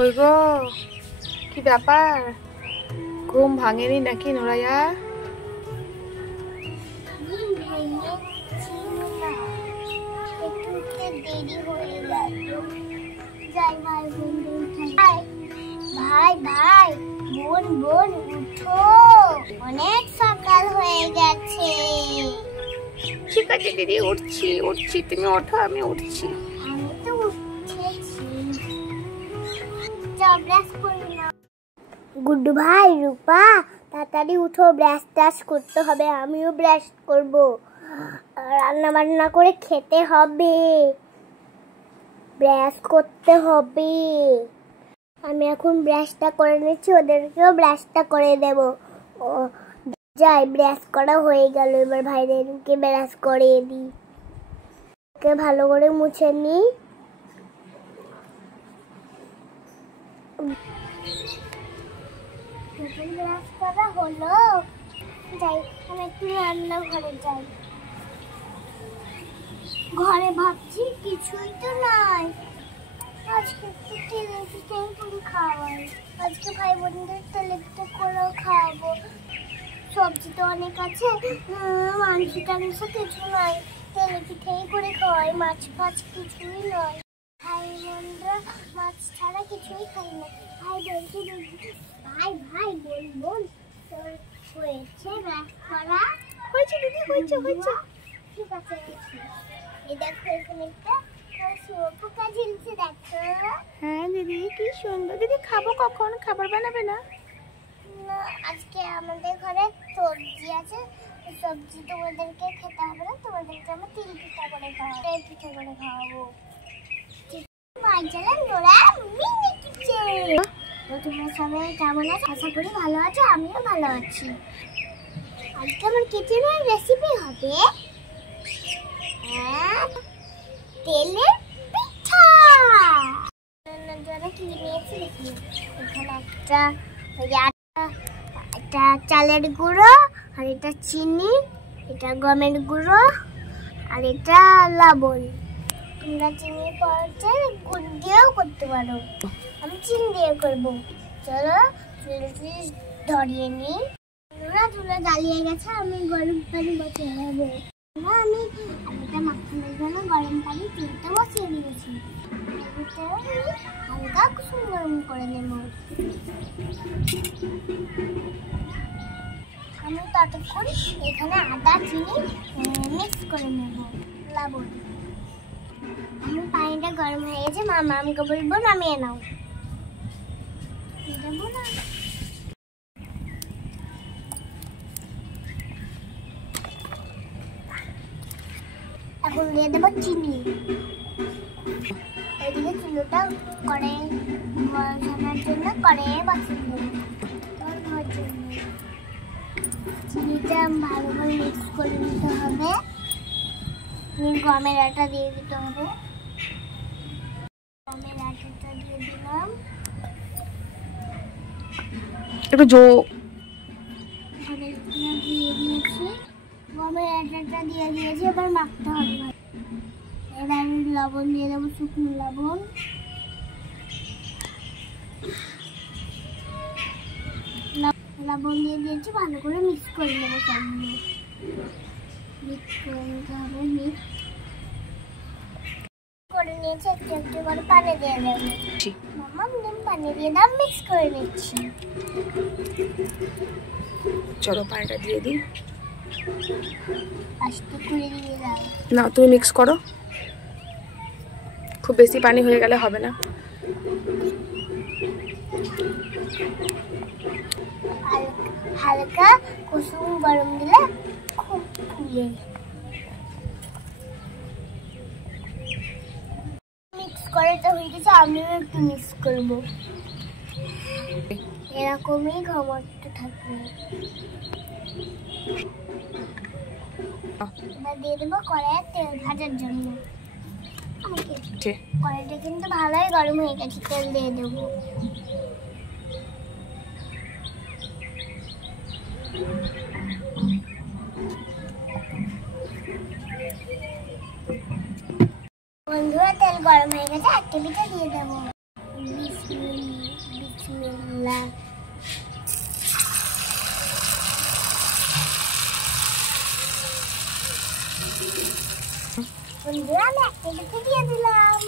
কই গো, কি ব্যাপার? ঘুম ভাঙেনি নাকি নোরাইয়া? ভাই ভাই বোন বোন উঠো, অনেক সকাল হয়ে গেছে। ঠিক আছে দিদি, উঠছি উঠছি, তুমি ওঠো আমি উঠছি। আমি তো উঠেছি। যাও ব্রাশ করে নাও। গুড্ডু ভাই, রূপা তাড়াতাড়ি উঠো, ব্রাশ টাশ করতে হবে। আমিও ব্রাশ করব, রান্না বান্না করে খেতে হবে, ব্রাশ করতে হবে। আমি এখন ব্রাশটা করে নিচ্ছি, ওদেরকেও ব্রাশটা করে দেব। ও যাই, ব্রাশ করা হয়ে গেল, এবার ভাইদেরকে ব্রাশ করে দিই। ওকে ভালো করে মুছে নিই। ব্রাশ করা হলো, যাই আমি একটু রান্নাঘরে যাই। ঘরে ভাবছি কিছুই তো নাই, আজকে একটু তেলে পিঠে করে খাওয়াই। আজকে ভাই বোনদের তেলে পিঠে করেও খাওয়াবো। সবজি তো অনেক আছে, মাংস টাংস কিছু নাই, তেলে পিঠেই করে খাওয়াই। মাছ ফাছ কিছুই নয়, ভাই বোনরা মাছ ছাড়া কিছুই খাই না। ভাই বলছি ভাই ভাই বোন বোন তোর হয়েছে ব্রাশ করা? হয়েছে দিদি, হয়েছে হয়েছে। ঠিক আছে, এই দেখো এখানে একটা পোকা ঝুলছে, দেখো। হ্যাঁ দিদি, কি সুন্দর। দিদি খাবো কখন? খাবার বানাবে না? আজকে আমাদের ঘরে সবজি আছে, সবজি তোমাদেরকে খেতে হবে না, তোমাদেরকে আমি তিল পিঠা করে খাওয়াবো, তেল পিঠা করে খাওয়াবো। তোমরা সবাই কেমন আছো? আশা করি ভালো আছো, আমিও ভালো আছি। আজকে আমার কিচেনের রেসিপি হবে তেলের পিঠা। কি নিয়েছি দেখি, এখানে একটা চালের গুঁড়ো, আর এটা চিনি, এটা গমের গুঁড়ো, আর এটা লবণ। তোমরা চিনি পড়ছে গুড় দিয়েও করতে পারো, আমি চিনি দিয়ে করবো। চলো ধরিয়ে নিই। চুলা জ্বালিয়ে গেছে, আমি গরম পানি বসিয়ে দেবো। আমি আলুটা মাখানোর জন্য গরম পানি তেলটা বসিয়ে দিয়েছি। হালকা কুসুম গরম করে নেব। আমি ততক্ষণ এখানে আদা চিনি মিক্স করে নেব, লবণ। আমি পানিটা গরম হয়ে গেছে, মামা আমাকে বলবো নামিয়ে নাও। দেবো না, এখন দিয়ে দেবো চিনি। এদিকে চুলোটা করে বসানোর জন্য করে বসিয়ে দেবো। চিনিটা ভালো করে মিক্স করে নিতে হবে, গমের আটা দিয়ে দিতে হবে। গমের আটাটা দিয়ে দিলাম, একটু দিয়ে দিয়েছি। গমের আটাটা দিয়ে দিয়েছি, এবার মাখতে হবে। এবার আমি লবণ দিয়ে দেবো, শুকনো লবণ। লবণ দিয়ে দিয়েছি, ভালো করে মিক্স করে নেবো। সামনে মিক্স করে নিতে হবে, মিক্স করে নিয়েছি। একটু একটু করে পানি দিয়ে দেবো। মামা পানি দিয়ে দাও, মিক্স করে নিচ্ছি। চলো পানিটা দিয়ে দিই। আস্তে করে দিয়ে দাও। না, তুমি মিক্স করো, খুব বেশি পানি হয়ে গেলে হবে না। হালকা কুসুম গরম দিলে খুব ফুলে। মিক্স করে তো হয়ে গেছে, আমিও একটু মিক্স করবো। এরকমই ঘমট্ট থাকবে। এবার দিয়ে দেবো কড়াইয়ে তেল ভাজার জন্য। কড়াইটা কিন্তু ভালোই গরম হয়ে গেছে, তেল দিয়ে দেবো। বন্ধুরা তেল গরম হয়ে গেছে, একটা পিঠা দিয়ে দেবো। বিসমিল্লাহ। বন্ধুরা আমি একটা দিকে দিয়ে দিলাম।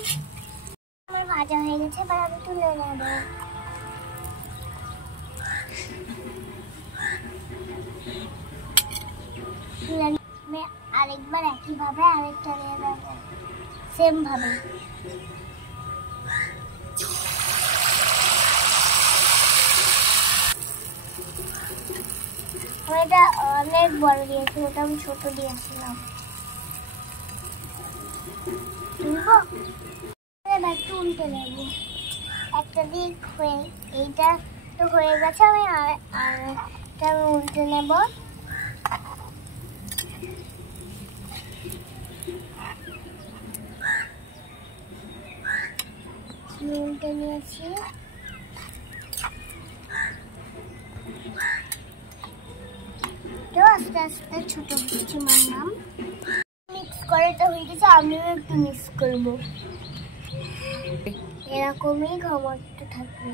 আমার ভাজা হয়ে গেছে, এবার আমি তুলে নেব। আমি আরেকবার একইভাবে আরেকটা দিয়ে দেব, সেম ভাবে। এটা অনেক বড় দিয়েছি, ওটা আমি ছোট দিয়েছিলাম। এবার তুলতে নেব। একটা দিক হয়ে, এইটা তো হয়ে গেছে, আমি আরেকটা উল্টে নেব। উল্টে নিয়েছি। আস্তে আস্তে ছোট কিছু মারলাম। মিক্স করাটা হয়ে গেছে, আমিও একটু মিক্স করব। এরকমই ঘনত্ব থাকবে।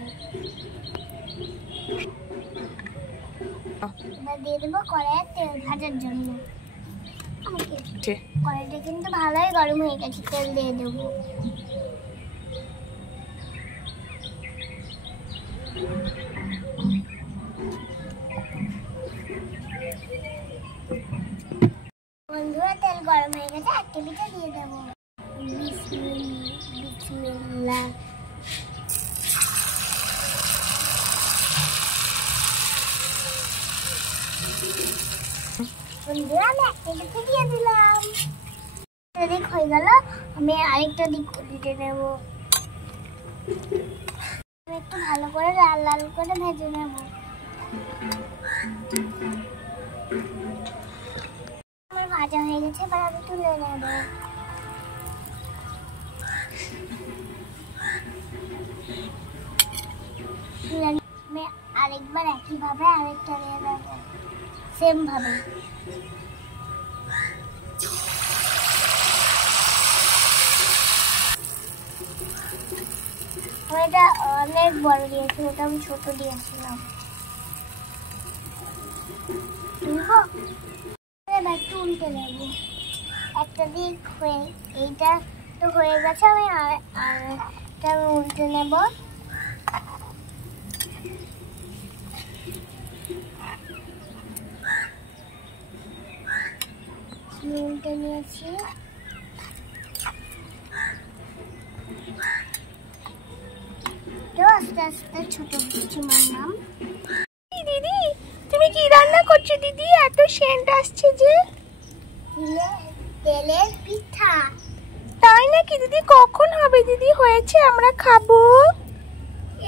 এবার দিয়ে দেবো কড়াইয়ে তেল ভাজার জন্য। কড়াইটা কিন্তু ভালোই গরম হয়ে গেছে, তেল দিয়ে দেবো। বন্ধুরা তেল গরম হয়ে গেছে, একটা পিঠা দিয়ে দেবো। বিসমিল্লাহ। বন্ধুরা আমি একটা পিঠা দিয়ে দিলাম। দিক হয়ে গেল, আমি আরেকটা দিক দিতে নেব। একটু ভালো করে লাল লাল করে ভেজে নেব। আমার ভাজা হয়ে গেছে, এবার আমি তুলে নেব। আমি আরেকবার একইভাবে আরেকটা দিয়ে দেব, সেম ভাবে। এটা অনেক বড় দিয়েছি, ওটা আমি ছোট দিয়েছিলাম। এবার তুলতে নেব। একটা দিক হয়ে, এইটা তো হয়ে গেছে, আমি আরেকটা উল্টে নেব। উল্টে নিয়েছি। আস্তে আস্তে ছোট কিছু মারলাম। দিদি তুমি কি রান্না করছো দিদি? এত সেন্ট আসছে যে। তেলের পিঠা। তাই নাকি দিদি? কখন হবে দিদি? হয়েছে, আমরা খাবো।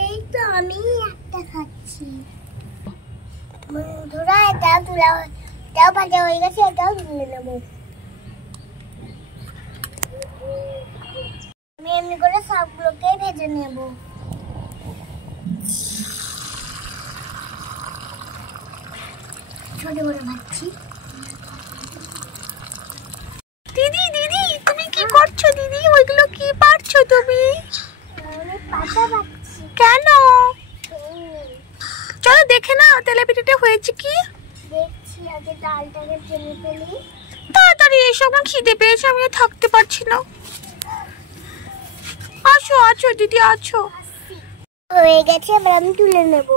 এই তো আমি একটা খাচ্ছি। বন্ধুরা এটাও ভাজা হয়ে গেছে, এটাও তুলে নেবো। আমি এমনি করে সবগুলোকেই ভেজে নেবো। ছোট করে ভাজছি। দিদি দিদি তুমি কি করছো দিদি? ওইগুলো কি পারছো তুমি? আমি পাতা পাচ্ছি। কেন? চলো দেখে না তেলে পিঠাটা হয়েছে কি। দেখছি, আগে ডালটাকে ফেলে ফেলি। তাড়াতাড়ি এসো, আমার খিদে পেয়েছে, আমি থাকতে পারছি না। আসো আসো দিদি আসো। হয়ে গেছে, এবার আমি তুলে নেব।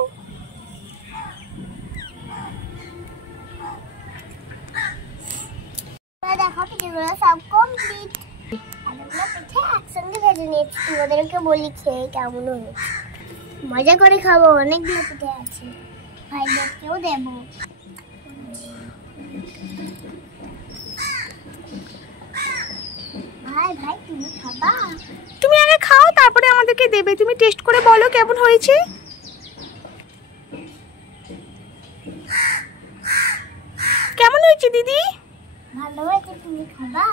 দেখো পিঠেগুলো সব কমপ্লিট। পিঠে একসঙ্গে ভেজে নিয়েছি, তোমাদেরকে বলি খেয়ে কেমন হয়েছে। মজা করে খাবো, অনেকগুলো পিঠে আছে, ভাইদেরকেও দেবো। ভাই ভাই তুমি খাবা? তুমি আগে খাও, তারপরে আমাদেরকে দেবে। তুমি টেস্ট করে বলো কেমন হয়েছে। কেমন হয়েছে দিদি? ভালো হয়েছে, তুমি খাবা?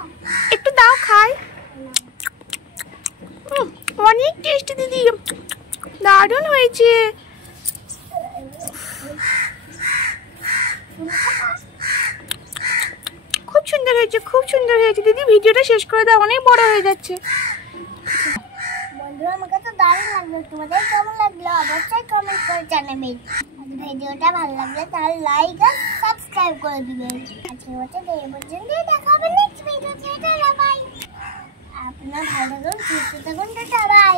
একটু দাও খাই। অনেক টেস্টি দিদি, দারুণ হয়েছে। খুব সুন্দর হয়েছে, খুব সুন্দর হয়েছে দিদি। ভিডিওটা শেষ করে দাও, অনেক বড় হয়ে যাচ্ছে। বন্ধুরা আমাকে তো দারুণ লাগলো, তোমাদের কেমন লাগলো অবশ্যই কমেন্ট করে জানাবেন। আর ভিডিওটা ভালো লাগলে তাহলে লাইক আর সাবস্ক্রাইব করে দিবেন। আজকের মতো এই পর্যন্ত, দেখা হবে নেক্সট ভিডিওতে। Tata bye. আপনারা ভালো থাকুন, সুস্থ থাকুন, টাটা বাই।